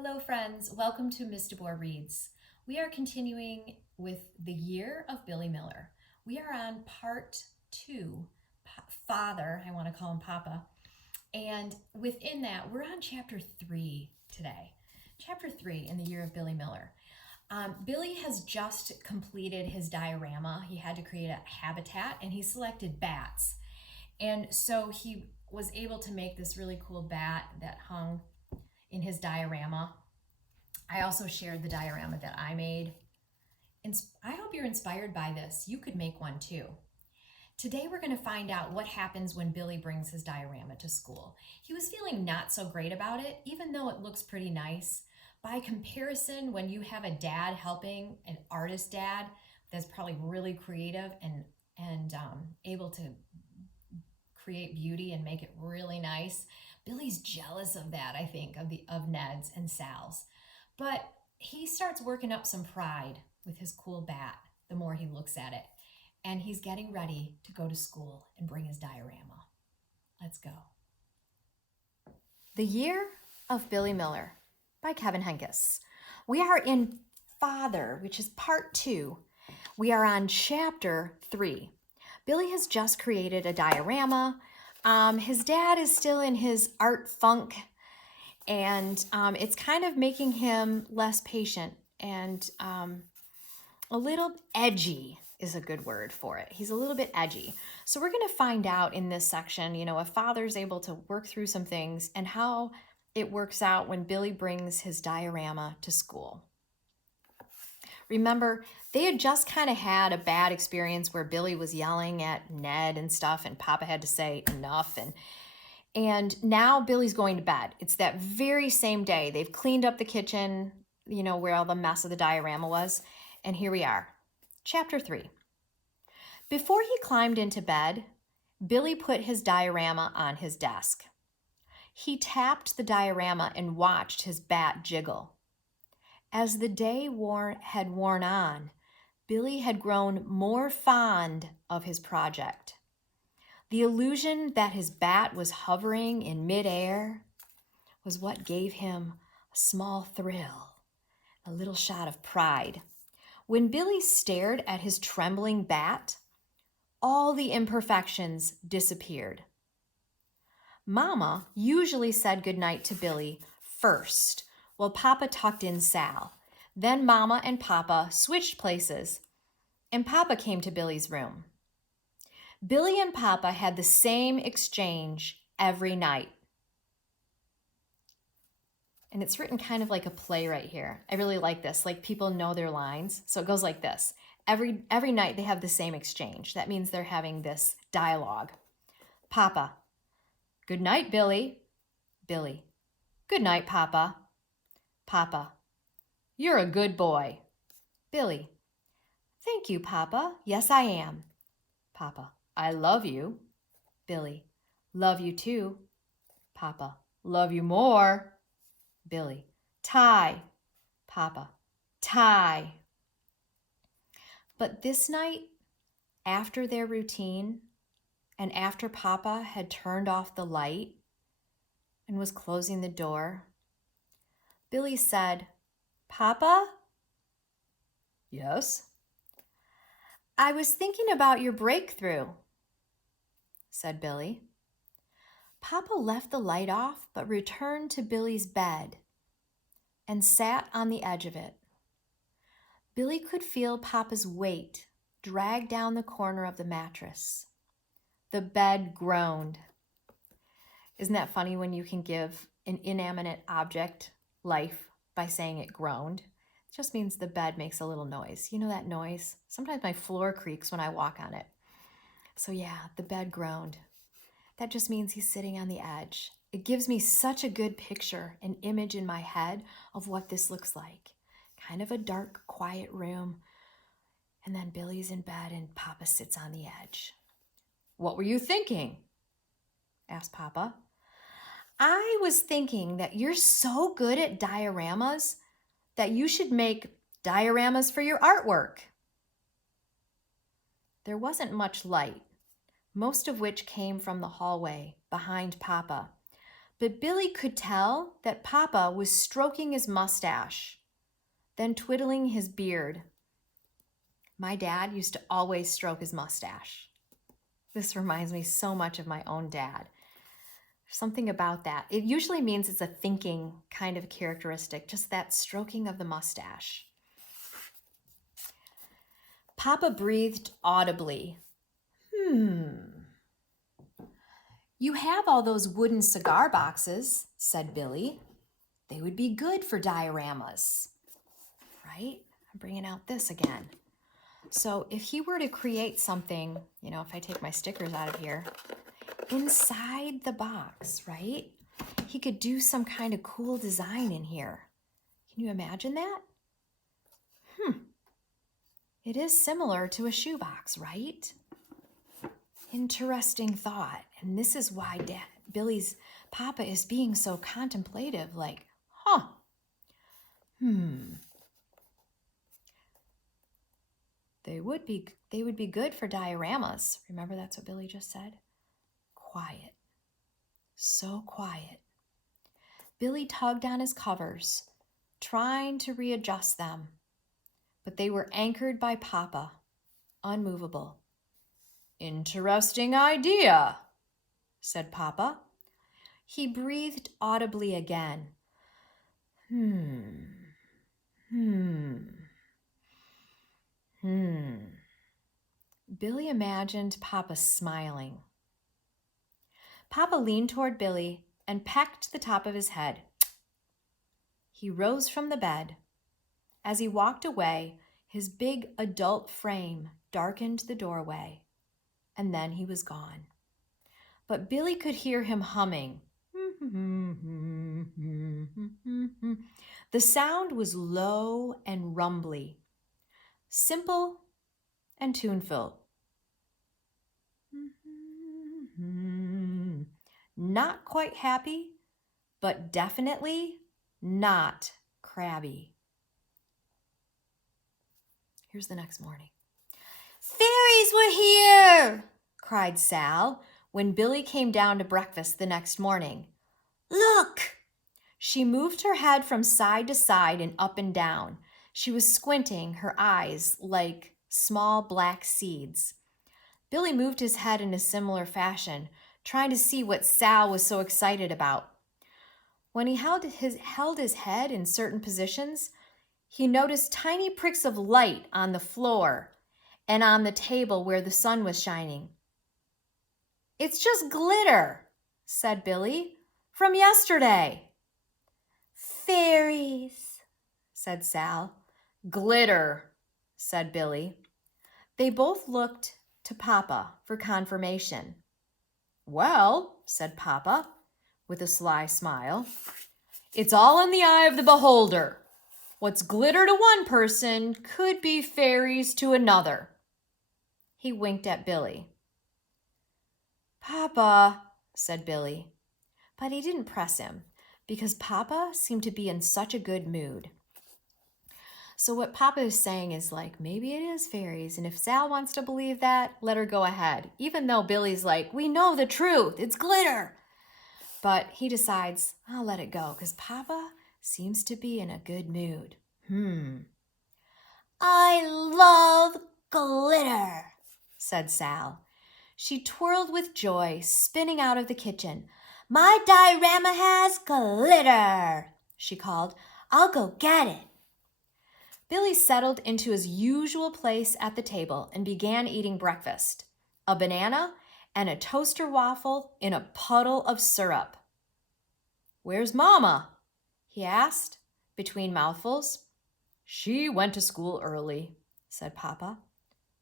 Hello friends, welcome to Miss DeBoer Reads. We are continuing with the year of Billy Miller. We are on part 2, Father, I want to call him Papa. And within that, we're on chapter 3 today. Chapter 3 in the year of Billy Miller. Billy has just completed his diorama. He had to create a habitat and he selected bats. And so he was able to make this really cool bat that hung in his diorama. I also shared the diorama that I made. I hope you're inspired by this. You could make one too. Today we're going to find out what happens when Billy brings his diorama to school. He was feeling not so great about it, even though it looks pretty nice. By comparison, when you have a dad helping, an artist dad that's probably really creative and able to create beauty and make it really nice, Billy's jealous of that, I think, of Ned's and Sal's. But he starts working up some pride with his cool bat the more he looks at it. And he's getting ready to go to school and bring his diorama. Let's go. The Year of Billy Miller by Kevin Henkes. We are in Father, which is part 2. We are on chapter 3. Billy has just created a diorama. His dad is still in his art funk, and it's kind of making him less patient and a little edgy is a good word for it. He's a little bit edgy. So we're going to find out in this section, if father's able to work through some things and how it works out when Billy brings his diorama to school. Remember, they had just kind of had a bad experience where Billy was yelling at Ned and stuff, and Papa had to say enough. And now Billy's going to bed. It's that very same day. They've cleaned up the kitchen, where all the mess of the diorama was. And here we are. Chapter 3. Before he climbed into bed, Billy put his diorama on his desk. He tapped the diorama and watched his bat jiggle. As the day had worn on, Billy had grown more fond of his project. The illusion that his bat was hovering in midair was what gave him a small thrill, a little shot of pride. When Billy stared at his trembling bat, all the imperfections disappeared. Mama usually said goodnight to Billy first, while Papa tucked in Sal. Then Mama and Papa switched places, and Papa came to Billy's room. Billy and Papa had the same exchange every night. And it's written kind of like a play right here. I really like this, like people know their lines. So it goes like this. Every night they have the same exchange. That means they're having this dialogue. Papa: good night, Billy. Billy: good night, Papa. Papa: you're a good boy. Billy: thank you, Papa. Yes, I am. Papa: I love you. Billy: love you too. Papa: love you more. Billy: tie. Papa: tie. But this night, after their routine, and after Papa had turned off the light and was closing the door, Billy said, Papa? Yes? I was thinking about your breakthrough, said Billy. Papa left the light off but returned to Billy's bed and sat on the edge of it. Billy could feel Papa's weight drag down the corner of the mattress. The bed groaned. Isn't that funny when you can give an inanimate object life by saying it groaned? It just means the bed makes a little noise. You know that noise? Sometimes my floor creaks when I walk on it. So yeah, the bed groaned. That just means he's sitting on the edge. It gives me such a good picture, an image in my head of what this looks like. Kind of a dark, quiet room. And then Billy's in bed and Papa sits on the edge. What were you thinking? Asked Papa. I was thinking that you're so good at dioramas that you should make dioramas for your artwork. There wasn't much light, most of which came from the hallway behind Papa. But Billy could tell that Papa was stroking his mustache, then twiddling his beard. My dad used to always stroke his mustache. This reminds me so much of my own dad. Something about that. It usually means it's a thinking kind of characteristic, just that stroking of the mustache. Papa breathed audibly. You have all those wooden cigar boxes, said Billy. They would be good for dioramas, right? I'm bringing out this again. So if he were to create something, if I take my stickers out of here, inside the box, right? He could do some kind of cool design in here. Can you imagine that? It is similar to a shoebox, right? Interesting thought. And this is why Billy's Papa is being so contemplative, like, They would be good for dioramas. Remember, that's what Billy just said? Quiet. So quiet. Billy tugged on his covers, trying to readjust them, but they were anchored by Papa, unmovable. Interesting idea, said Papa. He breathed audibly again. Billy imagined Papa smiling. Papa leaned toward Billy and pecked the top of his head. He rose from the bed. As he walked away, his big adult frame darkened the doorway, and then he was gone. But Billy could hear him humming. The sound was low and rumbly, simple and tuneful. Not quite happy, but definitely not crabby. Here's the next morning. Fairies were here, cried Sal when Billy came down to breakfast the next morning. Look! She moved her head from side to side and up and down. She was squinting, her eyes like small black seeds. Billy moved his head in a similar fashion, trying to see what Sal was so excited about. When he held his head in certain positions, he noticed tiny pricks of light on the floor and on the table where the sun was shining. It's just glitter, said Billy, from yesterday. Fairies, said Sal. Glitter, said Billy. They both looked to Papa for confirmation. Well, said Papa, with a sly smile, it's all in the eye of the beholder. What's glitter to one person could be fairies to another. He winked at Billy. Papa, said Billy, but he didn't press him because Papa seemed to be in such a good mood. So what Papa is saying is like, maybe it is fairies, and if Sal wants to believe that, let her go ahead, even though Billy's like, we know the truth, it's glitter. But he decides, I'll let it go because Papa seems to be in a good mood. I love glitter, said Sal. She twirled with joy, spinning out of the kitchen. My diorama has glitter, she called. I'll go get it. Billy settled into his usual place at the table and began eating breakfast, a banana and a toaster waffle in a puddle of syrup. Where's Mama? He asked, between mouthfuls. She went to school early, said Papa.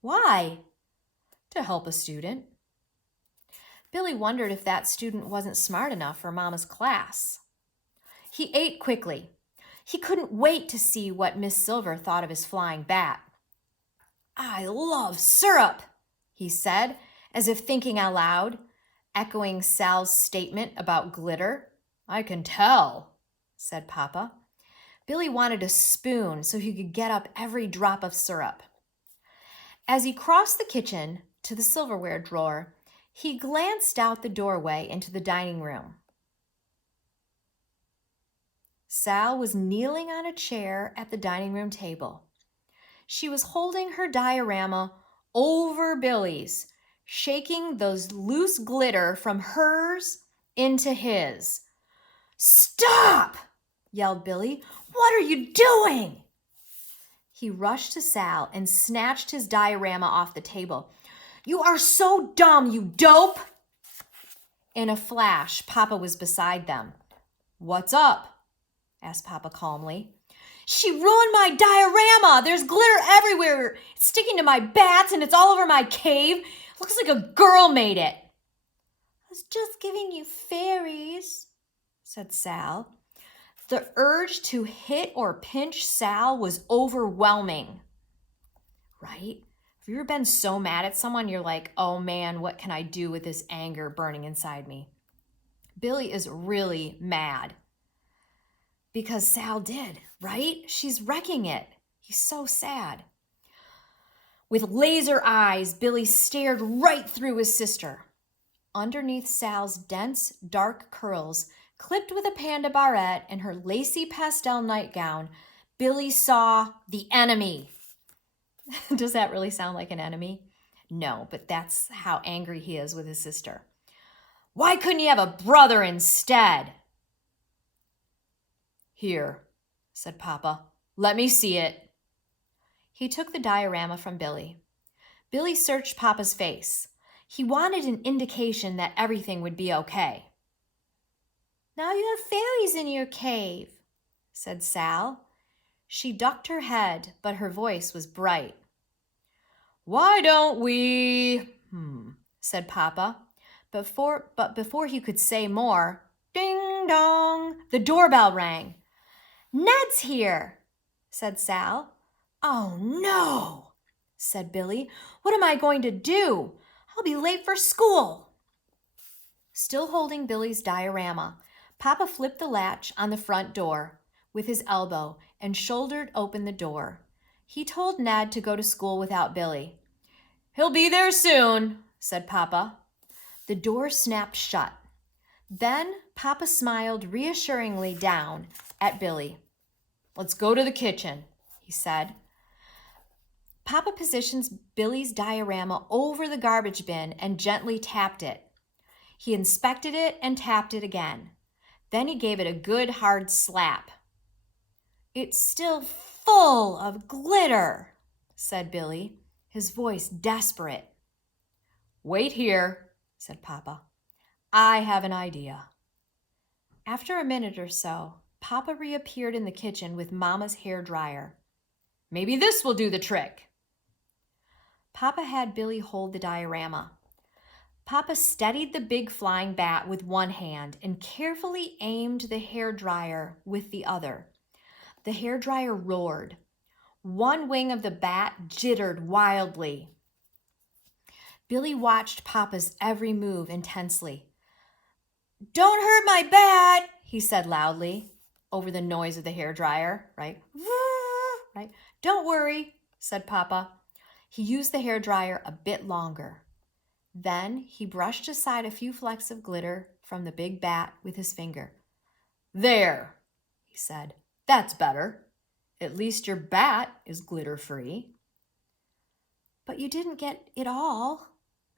Why? To help a student. Billy wondered if that student wasn't smart enough for Mama's class. He ate quickly. He couldn't wait to see what Miss Silver thought of his flying bat. I love syrup, he said, as if thinking out loud, echoing Sal's statement about glitter. I can tell, said Papa. Billy wanted a spoon so he could get up every drop of syrup. As he crossed the kitchen to the silverware drawer, he glanced out the doorway into the dining room. Sal was kneeling on a chair at the dining room table. She was holding her diorama over Billy's, shaking those loose glitter from hers into his. "Stop!" yelled Billy. "What are you doing?" He rushed to Sal and snatched his diorama off the table. "You are so dumb, you dope!" In a flash, Papa was beside them. "What's up?" asked Papa calmly. "She ruined my diorama! There's glitter everywhere! It's sticking to my bats and it's all over my cave. Looks like a girl made it." "I was just giving you fairies," said Sal. The urge to hit or pinch Sal was overwhelming. Right? Have you ever been so mad at someone you're like, oh man, what can I do with this anger burning inside me? Billy is really mad because Sal did, right? She's wrecking it. He's so sad. With laser eyes, Billy stared right through his sister. Underneath Sal's dense, dark curls, clipped with a panda barrette and her lacy pastel nightgown, Billy saw the enemy. Does that really sound like an enemy? No, but that's how angry he is with his sister. "Why couldn't you have a brother instead?" "Here," said Papa. "Let me see it." He took the diorama from Billy. Billy searched Papa's face. He wanted an indication that everything would be okay. "Now you have fairies in your cave," said Sal. She ducked her head, but her voice was bright. "Why don't we?" said Papa. But before he could say more, ding dong, the doorbell rang. "Ned's here," said Sal. "Oh no," said Billy. "What am I going to do? I'll be late for school." Still holding Billy's diorama, Papa flipped the latch on the front door with his elbow and shouldered open the door. He told Ned to go to school without Billy. "He'll be there soon," said Papa. The door snapped shut. Then Papa smiled reassuringly down at Billy. "Let's go to the kitchen," he said. Papa positions Billy's diorama over the garbage bin and gently tapped it. He inspected it and tapped it again. Then he gave it a good hard slap. "It's still full of glitter," said Billy, his voice desperate. "Wait here," said Papa. "I have an idea." After a minute or so, Papa reappeared in the kitchen with Mama's hair dryer. "Maybe this will do the trick." Papa had Billy hold the diorama. Papa steadied the big flying bat with one hand and carefully aimed the hairdryer with the other. The hairdryer roared. One wing of the bat jittered wildly. Billy watched Papa's every move intensely. "Don't hurt my bat," he said loudly over the noise of the hairdryer, right? Right? "Don't worry," said Papa. He used the hairdryer a bit longer. Then he brushed aside a few flecks of glitter from the big bat with his finger. "There," he said. "That's better. At least your bat is glitter-free." "But you didn't get it all,"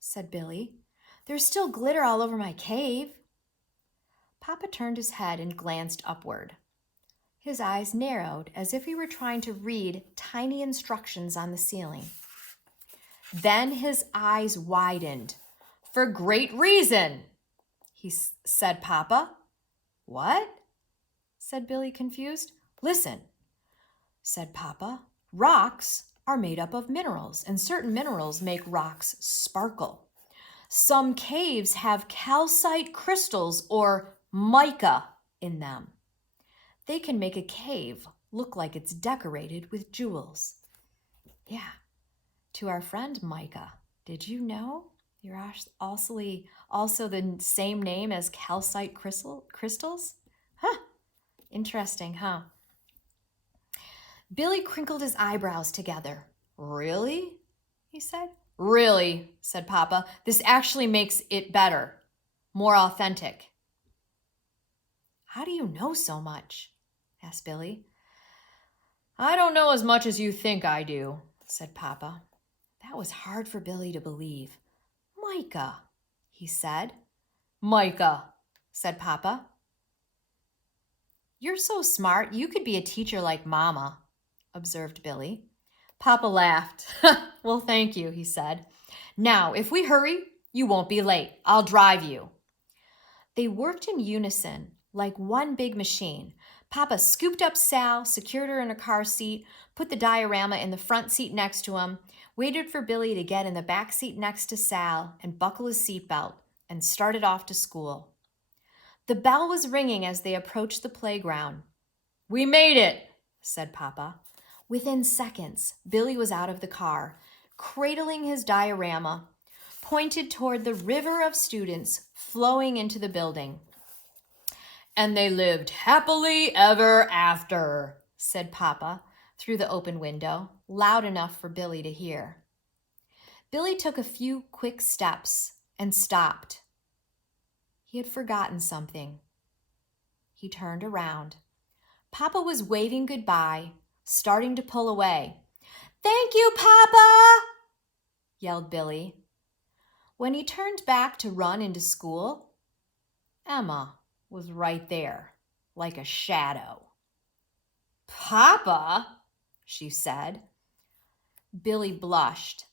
said Billy. "There's still glitter all over my cave." Papa turned his head and glanced upward. His eyes narrowed as if he were trying to read tiny instructions on the ceiling. Then his eyes widened. "For great reason," said Papa. "What?" said Billy, confused. "Listen," said Papa. "Rocks are made up of minerals, and certain minerals make rocks sparkle. Some caves have calcite crystals or mica in them. They can make a cave look like it's decorated with jewels." Yeah, to our friend Micah, did you know you're also the same name as calcite crystals? Huh, interesting, huh? Billy crinkled his eyebrows together. "Really?" he said. "Really," said Papa. "This actually makes it better, more authentic." "How do you know so much?" asked Billy. I don't know as much as you think I do, said Papa. That was hard for Billy to believe. Micah, he said. Micah, said Papa. You're so smart, you could be a teacher like Mama, observed Billy. Papa laughed. Well, thank you, he said. Now, if we hurry, you won't be late. I'll drive you. They worked in unison, like one big machine. Papa scooped up Sal, secured her in a car seat, put the diorama in the front seat next to him, waited for Billy to get in the back seat next to Sal and buckle his seatbelt, and started off to school. The bell was ringing as they approached the playground. We made it, said Papa. Within seconds, Billy was out of the car, cradling his diorama, pointed toward the river of students flowing into the building. And they lived happily ever after, said Papa through the open window, loud enough for Billy to hear. Billy took a few quick steps and stopped. He had forgotten something. He turned around. Papa was waving goodbye, starting to pull away. Thank you, Papa, yelled Billy. When he turned back to run into school, Emma was right there, like a shadow. Papa, she said. Billy blushed.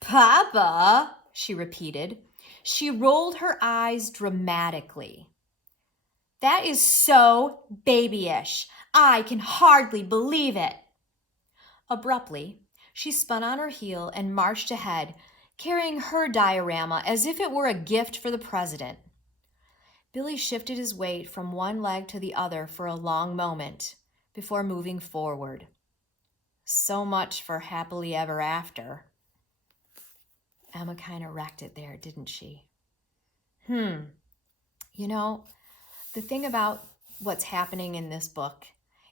Papa, she repeated. She rolled her eyes dramatically. That is so babyish. I can hardly believe it. Abruptly, she spun on her heel and marched ahead, carrying her diorama as if it were a gift for the president. Billy shifted his weight from one leg to the other for a long moment before moving forward. So much for happily ever after. Emma kind of wrecked it there, didn't she? You know, the thing about what's happening in this book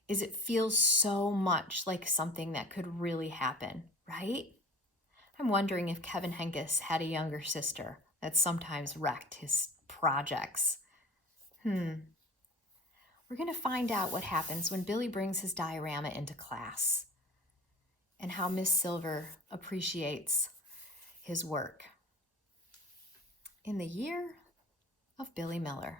is it feels so much like something that could really happen, right? I'm wondering if Kevin Henkes had a younger sister that sometimes wrecked his projects. We're going to find out what happens when Billy brings his diorama into class and how Miss Silver appreciates his work. In the year of Billy Miller.